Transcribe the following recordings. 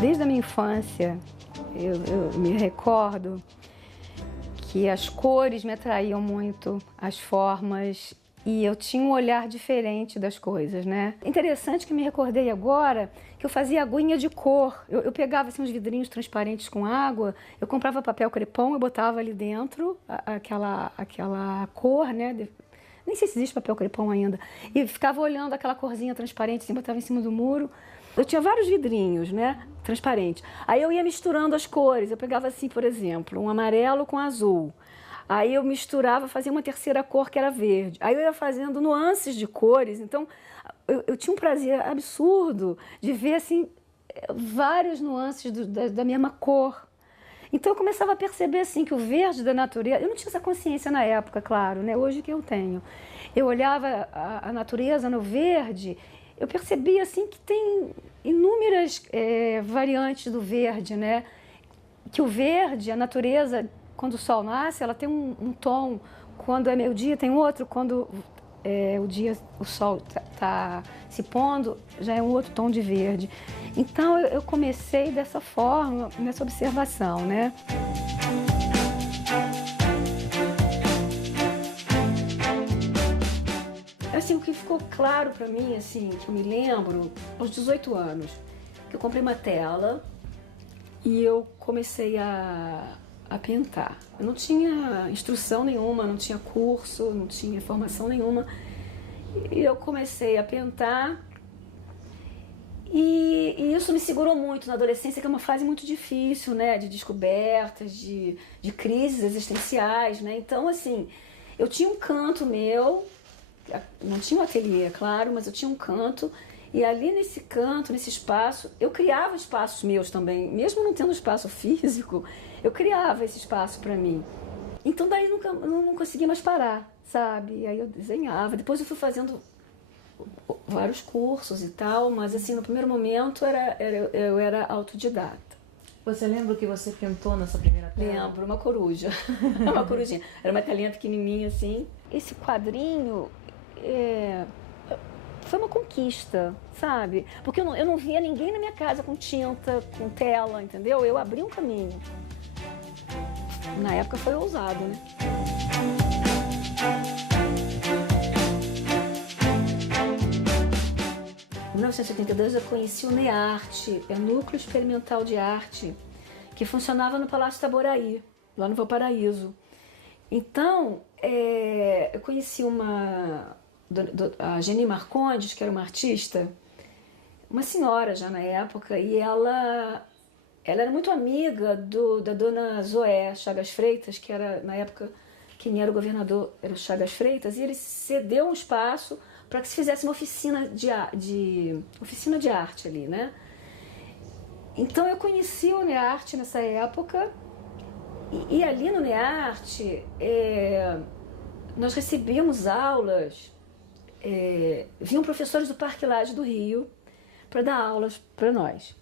Desde a minha infância, eu me recordo que as cores me atraíam muito, as formas, e eu tinha um olhar diferente das coisas, né? Interessante que me recordei agora que eu fazia aguinha de cor. Eu pegava assim, uns vidrinhos transparentes com água, eu comprava papel crepom, eu botava ali dentro aquela cor, né? Nem sei se existe papel crepom ainda. E ficava olhando aquela corzinha transparente, assim, botava em cima do muro. Eu tinha vários vidrinhos, né, transparentes. Aí eu ia misturando as cores. Eu pegava assim, por exemplo, um amarelo com azul. Aí eu misturava, fazia uma terceira cor que era verde. Aí eu ia fazendo nuances de cores. Então, eu tinha um prazer absurdo de ver, assim, várias nuances da mesma cor. Então eu começava a perceber assim que o verde da natureza, eu não tinha essa consciência na época, claro, né? Hoje que eu tenho. Eu olhava a natureza no verde, eu percebia assim que tem inúmeras variantes do verde, né? Que o verde, a natureza, quando o sol nasce, ela tem um tom, quando é meio-dia tem outro, quando o sol está se pondo, já é um outro tom de verde. Então eu comecei dessa forma, nessa observação, né? Assim, o que ficou claro para mim, assim, que eu me lembro, aos 18 anos, que eu comprei uma tela e eu comecei a pintar. Eu não tinha instrução nenhuma, não tinha curso, não tinha formação nenhuma. E eu comecei a pintar e isso me segurou muito na adolescência, que é uma fase muito difícil, né? De descobertas, de crises existenciais, né? Então, assim, eu tinha um canto meu, não tinha um ateliê, claro, mas eu tinha um canto. E ali nesse canto, nesse espaço, eu criava espaços meus também. Mesmo não tendo espaço físico, eu criava esse espaço para mim. Então daí eu não conseguia mais parar, sabe? Aí eu desenhava. Depois eu fui fazendo vários cursos e tal, mas assim, no primeiro momento eu era autodidata. Você lembra o que você pintou nessa primeira tela? Lembro, uma coruja. Uma corujinha. Era uma telinha pequenininha assim. Esse quadrinho foi uma conquista, sabe? Porque eu não via ninguém na minha casa com tinta, com tela, entendeu? Eu abri um caminho. Na época foi ousado, né? Em 1982 eu conheci o NEARTE, Núcleo Experimental de Arte, que funcionava no Palácio Itaboraí, lá no Valparaíso. Então, eu conheci a Geni Marcondes, que era uma artista, uma senhora já na época, e ela era muito amiga da dona Zoé Chagas Freitas, que era, na época, quem era o governador era o Chagas Freitas, e ele cedeu um espaço para que se fizesse uma oficina de arte ali, né? Então eu conheci o NEARTE nessa época, e ali no NEARTE nós recebíamos aulas, vinham professores do Parque Lage do Rio para dar aulas para nós.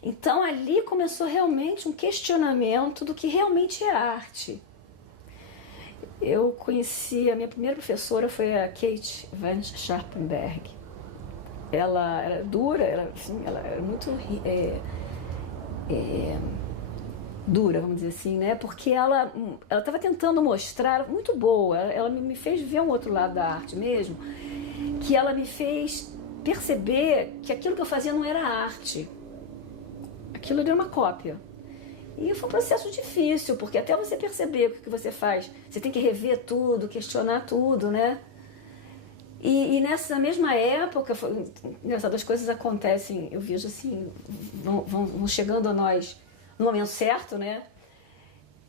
Então ali começou realmente um questionamento do que realmente é arte. Eu conheci, a minha primeira professora foi a Kate Van Scharpenberg. Ela era dura, ela era muito dura, vamos dizer assim, né? Porque ela estava tentando mostrar, muito boa, ela me fez ver um outro lado da arte mesmo, que ela me fez perceber que aquilo que eu fazia não era arte. Aquilo era uma cópia. E foi um processo difícil, porque até você perceber o que você faz, você tem que rever tudo, questionar tudo, né? E nessa mesma época, as coisas acontecem, eu vejo assim, vão chegando a nós no momento certo, né?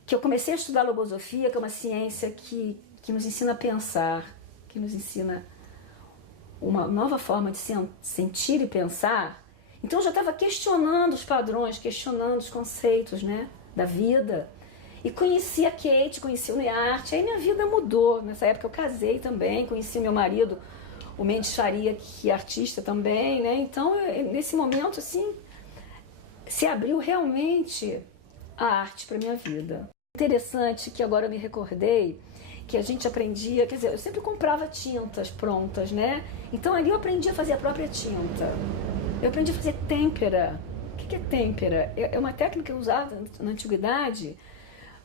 Que eu comecei a estudar logosofia, que é uma ciência que nos ensina a pensar, que nos ensina uma nova forma de sentir e pensar. Então eu já estava questionando os padrões, questionando os conceitos, né, da vida. E conheci a Kate, conheci o NEARTE, aí minha vida mudou. Nessa época eu casei também, conheci meu marido, o Mendes Faria, que é artista também, né? Então nesse momento, assim, se abriu realmente a arte para minha vida. Interessante que agora eu me recordei que a gente aprendia, quer dizer, eu sempre comprava tintas prontas, né? Então ali eu aprendi a fazer a própria tinta. Eu aprendi a fazer têmpera, que é têmpera? É uma técnica usada na antiguidade.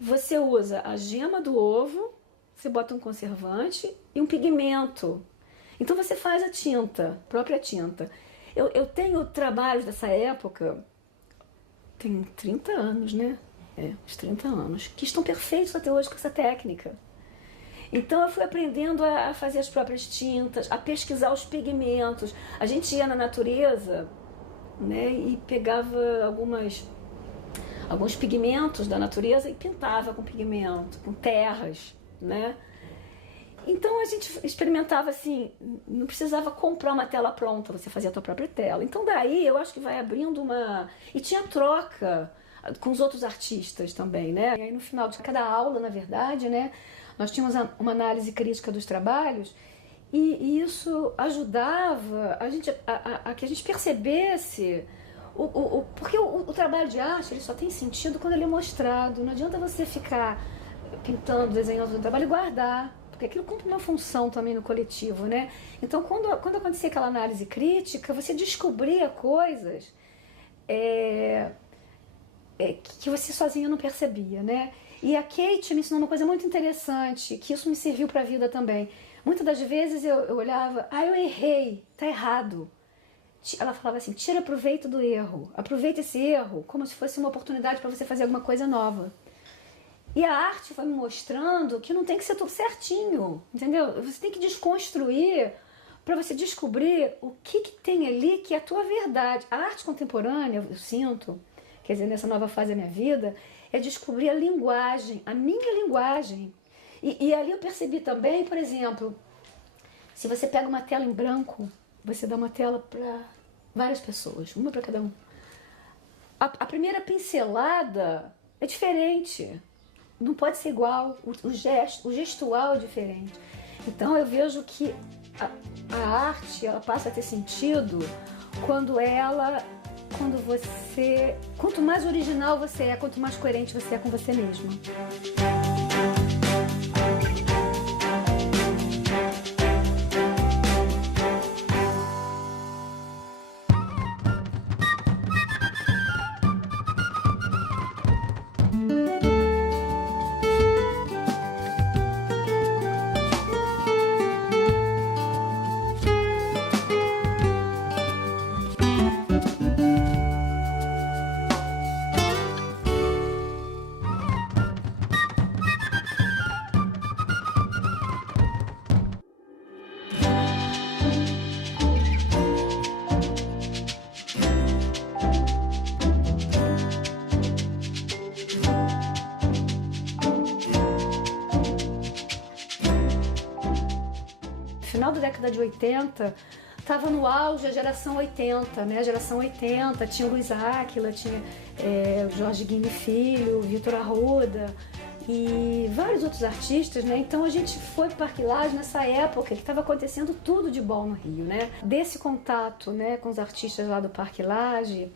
Você usa a gema do ovo, você bota um conservante e um pigmento. Então você faz a tinta, própria tinta. Eu tenho trabalhos dessa época, tem 30 anos, né? Uns 30 anos, que estão perfeitos até hoje com essa técnica. Então eu fui aprendendo a fazer as próprias tintas, a pesquisar os pigmentos. A gente ia na natureza, né, e pegava alguns pigmentos da natureza e pintava com pigmento, com terras, né? Então a gente experimentava assim, não precisava comprar uma tela pronta, você fazia a tua própria tela. Então daí eu acho que vai abrindo uma... E tinha troca com os outros artistas também, né? E aí no final de cada aula, na verdade, né, nós tínhamos uma análise crítica dos trabalhos e isso ajudava a que a gente percebesse... Porque o trabalho de arte ele só tem sentido quando ele é mostrado. Não adianta você ficar pintando, desenhando o trabalho e guardar, porque aquilo cumpre uma função também no coletivo, né? Então, quando acontecia aquela análise crítica, você descobria coisas que você sozinha não percebia, né? E a Kate me ensinou uma coisa muito interessante, que isso me serviu para a vida também. Muitas das vezes eu olhava, eu errei, tá errado. Ela falava assim, tira proveito do erro, aproveita esse erro como se fosse uma oportunidade para você fazer alguma coisa nova. E a arte foi me mostrando que não tem que ser tudo certinho, entendeu? Você tem que desconstruir para você descobrir o que tem ali que é a tua verdade. A arte contemporânea, eu sinto, quer dizer, nessa nova fase da minha vida, é descobrir a linguagem, a minha linguagem. E ali eu percebi também, por exemplo, se você pega uma tela em branco, você dá uma tela para várias pessoas, uma para cada um. A primeira pincelada é diferente, não pode ser igual, o gestual é diferente. Então eu vejo que a arte ela passa a ter sentido quanto mais original você é, quanto mais coerente você é com você mesmo. Final da década de 80, estava no auge a geração 80, né? A geração 80, tinha o Luiz Áquila, tinha o Jorge Guime Filho, Vitor Arruda e vários outros artistas, né? Então a gente foi para o Parque Lage nessa época que estava acontecendo tudo de bom no Rio, né? Desse contato, né, com os artistas lá do Parque Lage,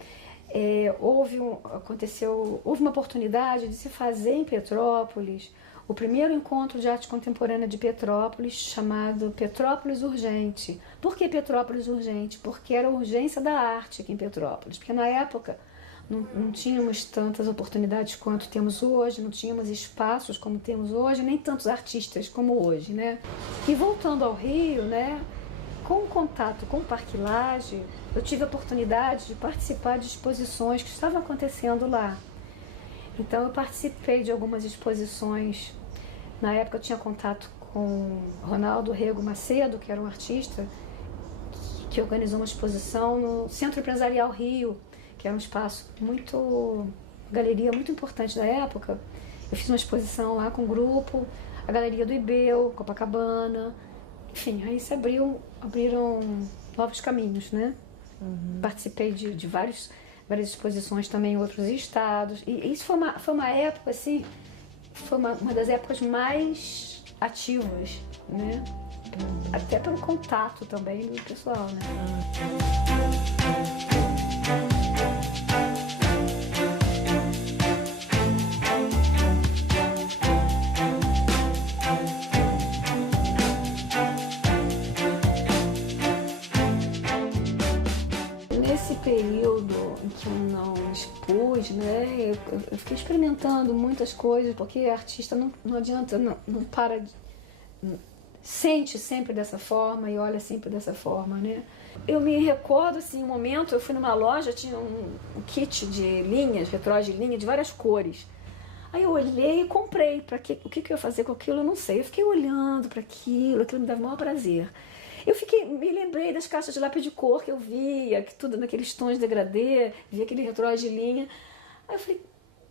houve uma oportunidade de se fazer em Petrópolis o primeiro encontro de arte contemporânea de Petrópolis, chamado Petrópolis Urgente. Por que Petrópolis Urgente? Porque era a urgência da arte aqui em Petrópolis. Porque na época não tínhamos tantas oportunidades quanto temos hoje, não tínhamos espaços como temos hoje, nem tantos artistas como hoje, né? E voltando ao Rio, né, com o contato com o Parque Lage, eu tive a oportunidade de participar de exposições que estavam acontecendo lá. Então eu participei de algumas exposições. Na época eu tinha contato com Ronaldo Rego Macedo, que era um artista, que organizou uma exposição no Centro Empresarial Rio, que era um espaço galeria muito importante da época. Eu fiz uma exposição lá com um grupo, a Galeria do Ibeu, Copacabana, enfim, aí se abriram novos caminhos, né? Uhum. Participei de várias exposições também em outros estados. E isso foi uma época, assim, foi uma das épocas mais ativas, né? Até pelo contato também do pessoal, né? Nesse período período em que eu não expus, né? Eu fiquei experimentando muitas coisas, porque artista não adianta, não para de... Sente sempre dessa forma e olha sempre dessa forma, né? Eu me recordo, assim, um momento, eu fui numa loja, tinha um kit de linhas, retróis de linha, de várias cores. Aí eu olhei e comprei. O que eu ia fazer com aquilo, eu não sei. Eu fiquei olhando para aquilo me dava o maior prazer. Me lembrei das caixas de lápis de cor que eu via, que tudo naqueles tons degradê, via aquele retrói de linha. Aí eu falei,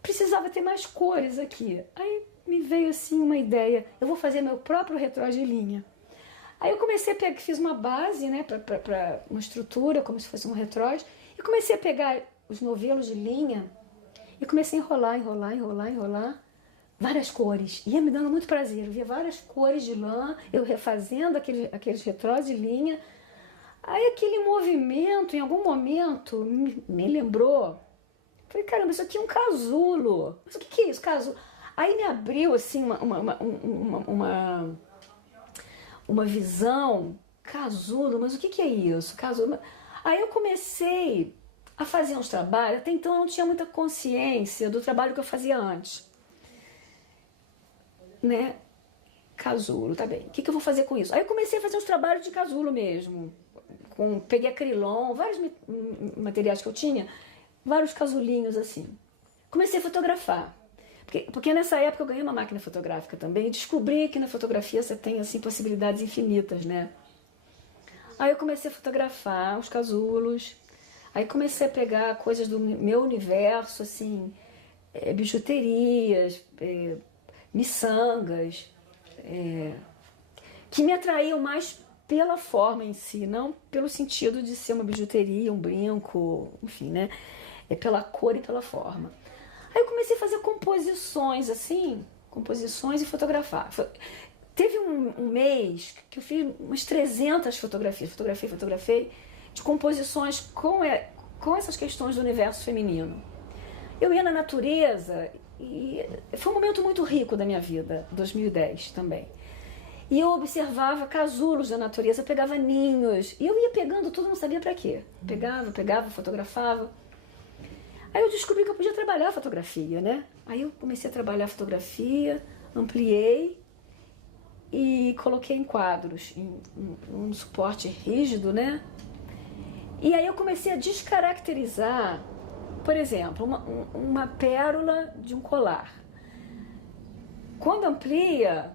precisava ter mais cores aqui. Aí me veio assim uma ideia, eu vou fazer meu próprio retrói de linha. Aí eu comecei a pegar, fiz uma base, né, para uma estrutura, como se fosse um retrói, e comecei a pegar os novelos de linha e comecei a enrolar, várias cores. Ia me dando muito prazer, eu via várias cores de lã, eu refazendo aqueles retróis de linha. Aí aquele movimento, em algum momento, me lembrou. Falei, caramba, isso aqui é um casulo. Mas o que é isso, casulo? Aí me abriu assim uma visão, casulo, mas o que é isso? Casulo. Aí eu comecei a fazer uns trabalhos, até então eu não tinha muita consciência do trabalho que eu fazia antes. Né? Casulo, tá bem. O que eu vou fazer com isso? Aí eu comecei a fazer uns trabalhos de casulo mesmo. Peguei acrilon, vários materiais que eu tinha, vários casulinhos assim. Comecei a fotografar. Porque nessa época eu ganhei uma máquina fotográfica também e descobri que na fotografia você tem assim, possibilidades infinitas, né? Aí eu comecei a fotografar os casulos, aí comecei a pegar coisas do meu universo, assim, bijuterias, miçangas, que me atraíam mais pela forma em si, não pelo sentido de ser uma bijuteria, um brinco, enfim, né? Pela cor e pela forma. Aí eu comecei a fazer composições, assim, composições e fotografar. Teve um mês que eu fiz umas 300 fotografias, fotografei, de composições com essas questões do universo feminino. Eu ia na natureza e foi um momento muito rico da minha vida, 2010 também. E eu observava casulos da natureza, eu pegava ninhos, e eu ia pegando tudo, não sabia para quê. Pegava, fotografava. Aí eu descobri que eu podia trabalhar a fotografia, né? Aí eu comecei a trabalhar a fotografia, ampliei e coloquei em quadros, em um suporte rígido, né? E aí eu comecei a descaracterizar, por exemplo, uma pérola de um colar. Quando amplia,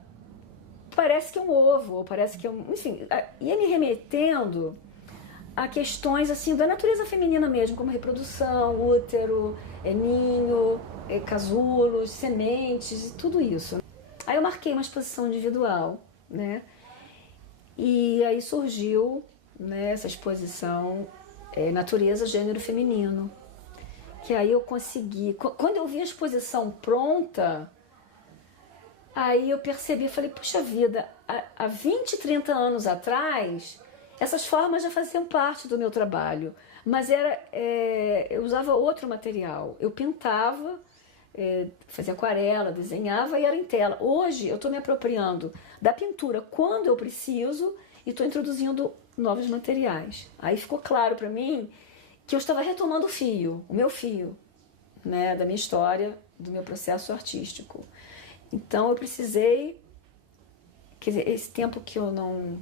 parece que é um ovo, ou parece que é um... Enfim, ia me remetendo a questões assim da natureza feminina mesmo, como reprodução, útero, ninho, casulos, sementes e tudo isso. Aí eu marquei uma exposição individual, né? E aí surgiu, né, essa exposição Natureza, Gênero Feminino. Que aí eu consegui... Quando eu vi a exposição pronta, aí eu percebi, falei, puxa vida, há 20, 30 anos atrás... Essas formas já faziam parte do meu trabalho, mas eu usava outro material. Eu pintava, fazia aquarela, desenhava e era em tela. Hoje eu estou me apropriando da pintura quando eu preciso e estou introduzindo novos materiais. Aí ficou claro para mim que eu estava retomando o meu fio, né, da minha história, do meu processo artístico. Então eu precisei, quer dizer, esse tempo que eu não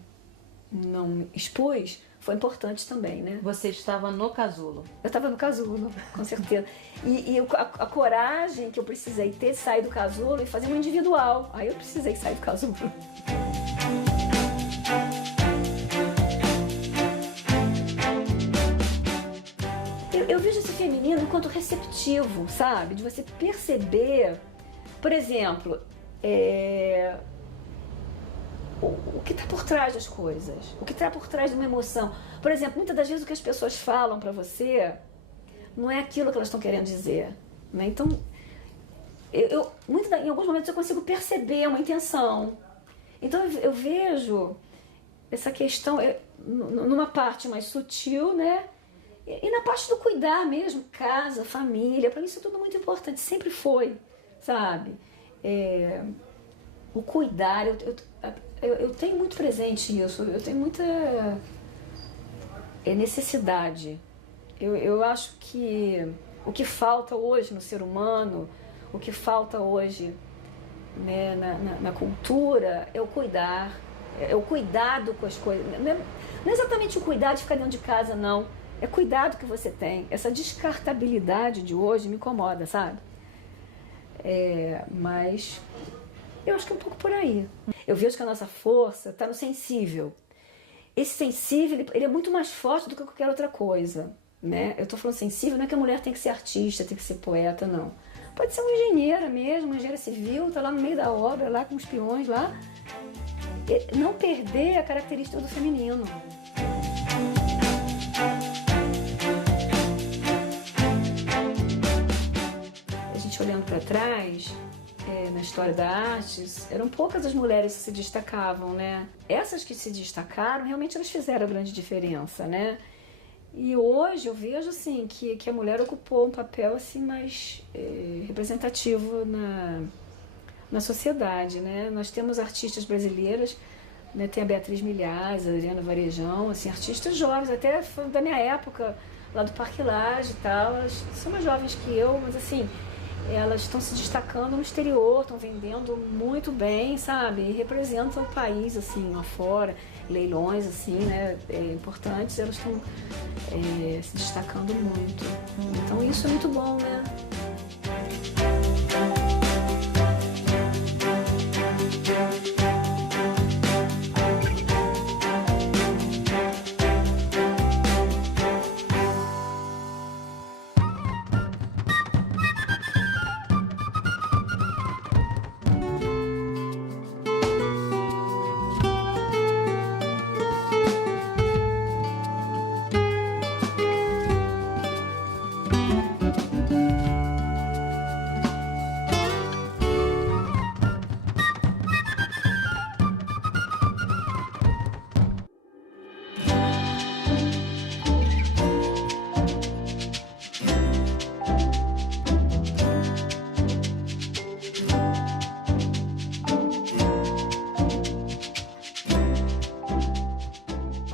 expus, foi importante também, né? Você estava no casulo? Eu estava no casulo, com certeza. E a coragem que eu precisei ter de sair do casulo e fazer um individual. Aí eu precisei sair do casulo. Eu vejo esse feminino enquanto receptivo, sabe? De você perceber, por exemplo, o que está por trás das coisas, o que está por trás de uma emoção. Por exemplo, muitas das vezes o que as pessoas falam para você não é aquilo que elas estão querendo dizer, né? Então, em alguns momentos eu consigo perceber uma intenção. Então eu vejo essa questão numa parte mais sutil, né? E na parte do cuidar mesmo, casa, família, para mim isso é tudo muito importante, sempre foi, sabe? O cuidar, eu tenho muito presente isso, eu tenho muita necessidade Eu acho que o que falta hoje no ser humano, o que falta hoje, né, na cultura, é o cuidar, é o cuidado com as coisas. Não é exatamente o cuidar de ficar dentro de casa, não. É cuidado que você tem. Essa descartabilidade de hoje me incomoda, sabe? Mas eu acho que é um pouco por aí. Eu vejo que a nossa força está no sensível. Esse sensível, ele é muito mais forte do que qualquer outra coisa, né? Eu estou falando sensível, não é que a mulher tem que ser artista, tem que ser poeta, não. Pode ser uma engenheira mesmo, uma engenheira civil, tá lá no meio da obra, lá com os peões lá. Não perder a característica do feminino. A gente olhando para trás, na história da arte, eram poucas as mulheres que se destacavam, né? Essas que se destacaram, realmente elas fizeram grande diferença, né? E hoje eu vejo assim que a mulher ocupou um papel assim mais representativo na sociedade, né? Nós temos artistas brasileiras, né? Tem a Beatriz Milhaz, a Adriana Varejão, assim, artistas jovens, até da minha época, lá do Parque Lage e tal, elas são mais jovens que eu, mas assim, elas estão se destacando no exterior, estão vendendo muito bem, sabe? E representam o país, assim, lá fora, leilões, assim, né? Importantes, elas estão se destacando muito. Então isso é muito bom, né?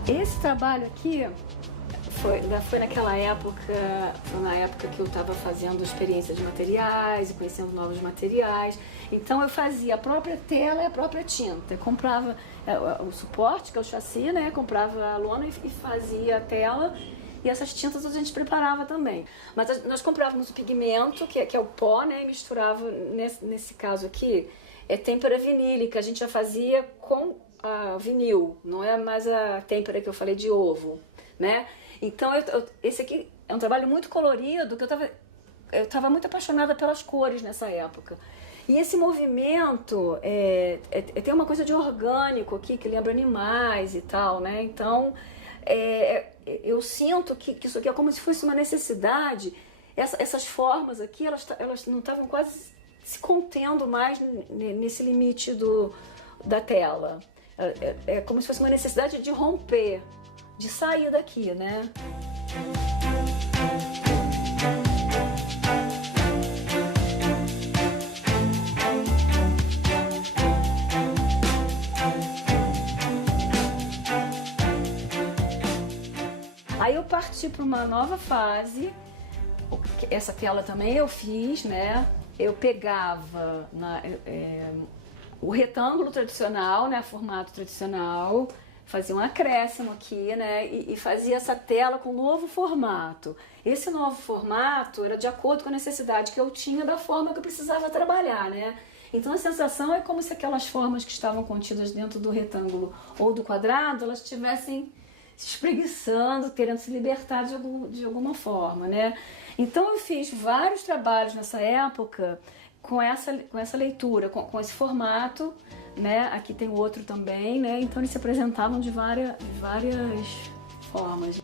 Esse trabalho aqui foi naquela época, na época que eu estava fazendo experiência de materiais e conhecendo novos materiais. Então eu fazia a própria tela e a própria tinta. Eu comprava o suporte, que é o chassi, né? Comprava a lona e fazia a tela. E essas tintas a gente preparava também. Mas nós comprávamos o pigmento, que é o pó, né? E misturava, nesse caso aqui, têmpera vinílica. A gente já fazia com vinil, não é mais a têmpera que eu falei de ovo, né? Então esse aqui é um trabalho muito colorido, que eu estava muito apaixonada pelas cores nessa época. E esse movimento tem uma coisa de orgânico aqui, que lembra animais e tal, né? Então eu sinto que isso aqui é como se fosse uma necessidade. Essas formas aqui, elas não estavam quase se contendo mais nesse limite da tela. É como se fosse uma necessidade de romper, de sair daqui, né? Aí eu parti para uma nova fase. Essa tela também eu fiz, né? Eu pegava o retângulo tradicional, né, formato tradicional, fazia um acréscimo aqui, né, e fazia essa tela com um novo formato. Esse novo formato era de acordo com a necessidade que eu tinha da forma que eu precisava trabalhar, né. Então a sensação é como se aquelas formas que estavam contidas dentro do retângulo ou do quadrado, elas estivessem se espreguiçando, querendo se libertar de alguma forma, né. Então eu fiz vários trabalhos nessa época com essa leitura, com esse formato, né? Aqui tem outro também, né? Então eles se apresentavam de várias formas.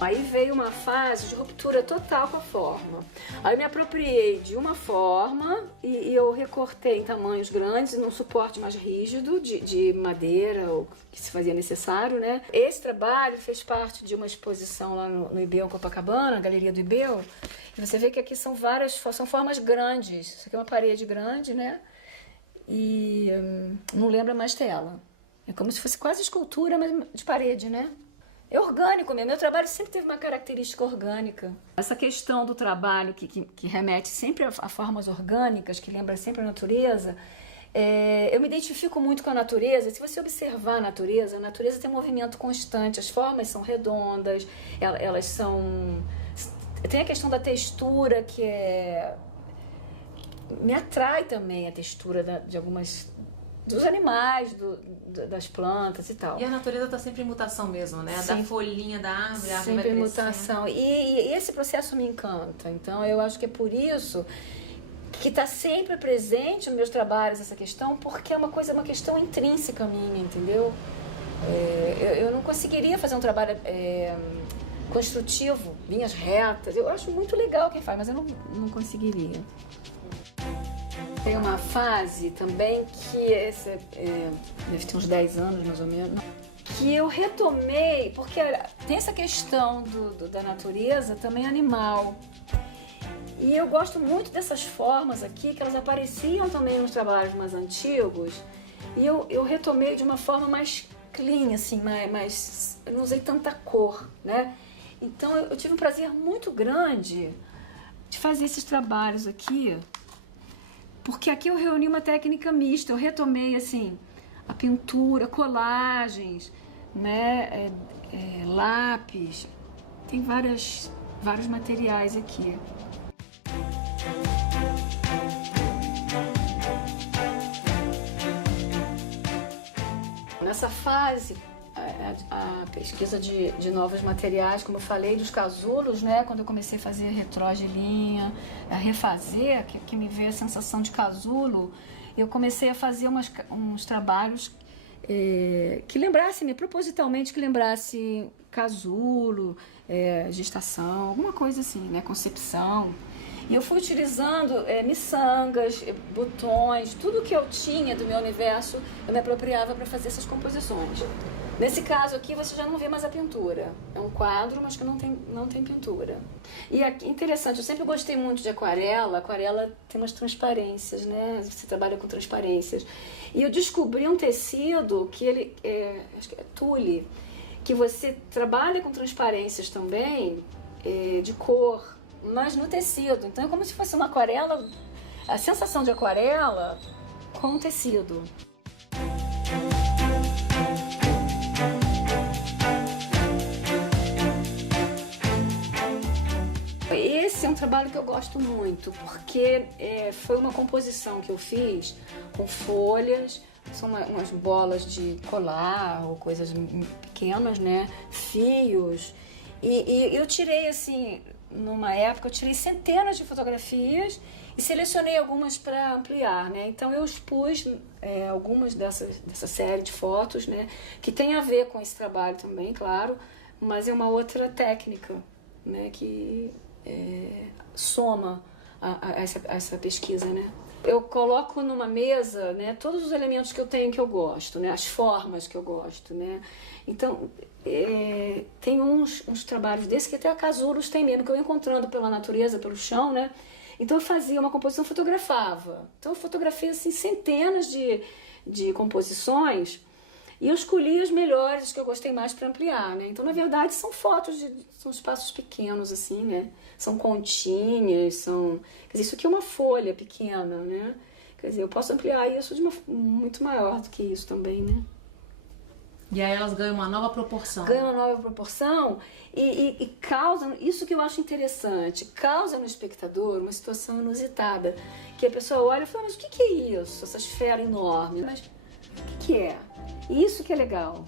Aí veio uma fase de ruptura total com a forma. Aí eu me apropriei de uma forma e eu recortei em tamanhos grandes, num suporte mais rígido, de madeira, ou que se fazia necessário, né? Esse trabalho fez parte de uma exposição lá no IBEL Copacabana, a Galeria do IBEL, e você vê que aqui são formas grandes. Isso aqui é uma parede grande, né? E não lembra mais tela. É como se fosse quase escultura, mas de parede, né? É orgânico mesmo. Meu trabalho sempre teve uma característica orgânica. Essa questão do trabalho que remete sempre a formas orgânicas, que lembra sempre a natureza, eu me identifico muito com a natureza. Se você observar a natureza tem um movimento constante. As formas são redondas, elas são... Tem a questão da textura, que me atrai também a textura de algumas... dos animais, das plantas e tal. E a natureza está sempre em mutação mesmo, né? Da folhinha da árvore, a árvore sempre vai em mutação. E esse processo me encanta. Então, eu acho que é por isso que está sempre presente nos meus trabalhos essa questão, porque é uma questão intrínseca minha, entendeu? Eu não conseguiria fazer um trabalho construtivo, linhas retas. Eu acho muito legal quem faz, mas eu não conseguiria. Tem uma fase também que deve ter uns 10 anos, mais ou menos, que eu retomei, porque tem essa questão da natureza também animal. E eu gosto muito dessas formas aqui, que elas apareciam também nos trabalhos mais antigos, e eu retomei de uma forma mais clean, assim, mais eu não usei tanta cor, né? Então eu tive um prazer muito grande de fazer esses trabalhos aqui, porque aqui eu reuni uma técnica mista. Eu retomei, assim, a pintura, colagens, né, lápis. Tem vários materiais aqui. Nessa fase, a pesquisa de novos materiais, como eu falei, dos casulos, né? Quando eu comecei a fazer retrós de linha, a refazer, que me veio a sensação de casulo, eu comecei a fazer uns trabalhos que lembrassem, propositalmente, que lembrasse casulo, gestação, alguma coisa assim, né? Concepção. E eu fui utilizando miçangas, botões, tudo que eu tinha do meu universo, eu me apropriava para fazer essas composições. Nesse caso aqui, você já não vê mais a pintura. É um quadro, mas que não tem pintura. E aqui, interessante, eu sempre gostei muito de aquarela. Aquarela tem umas transparências, né? Você trabalha com transparências. E eu descobri um tecido que ele acho que é tule, que você trabalha com transparências também, de cor, mas no tecido. Então é como se fosse uma aquarela, a sensação de aquarela com tecido. Esse é um trabalho que eu gosto muito, porque foi uma composição que eu fiz com folhas, são umas bolas de colar ou coisas pequenas, né? Fios. E eu tirei, assim, numa época, eu tirei centenas de fotografias e selecionei algumas para ampliar, né? Então eu expus algumas dessa série de fotos, né? Que tem a ver com esse trabalho também, claro, mas é uma outra técnica, né? Que soma a essa pesquisa, né? Eu coloco numa mesa, né, todos os elementos que eu tenho que eu gosto, né, as formas que eu gosto, né? Então, tem uns trabalhos desses que até a casulos tem mesmo, que eu ia encontrando pela natureza, pelo chão, né? Então eu fazia uma composição, fotografava. Então eu fotografei, assim, centenas de composições e eu escolhi as melhores, as que eu gostei mais para ampliar, né? Então, na verdade, são fotos, são espaços pequenos, assim, né? São continhas, Quer dizer, isso aqui é uma folha pequena, né? Quer dizer, eu posso ampliar isso de muito maior do que isso também, né? E aí elas ganham uma nova proporção. Ganham uma nova proporção e causam, isso que eu acho interessante, causa no espectador uma situação inusitada. Que a pessoa olha e fala, mas o que é isso? Essa esfera enorme. Mas o que é? Isso que é legal.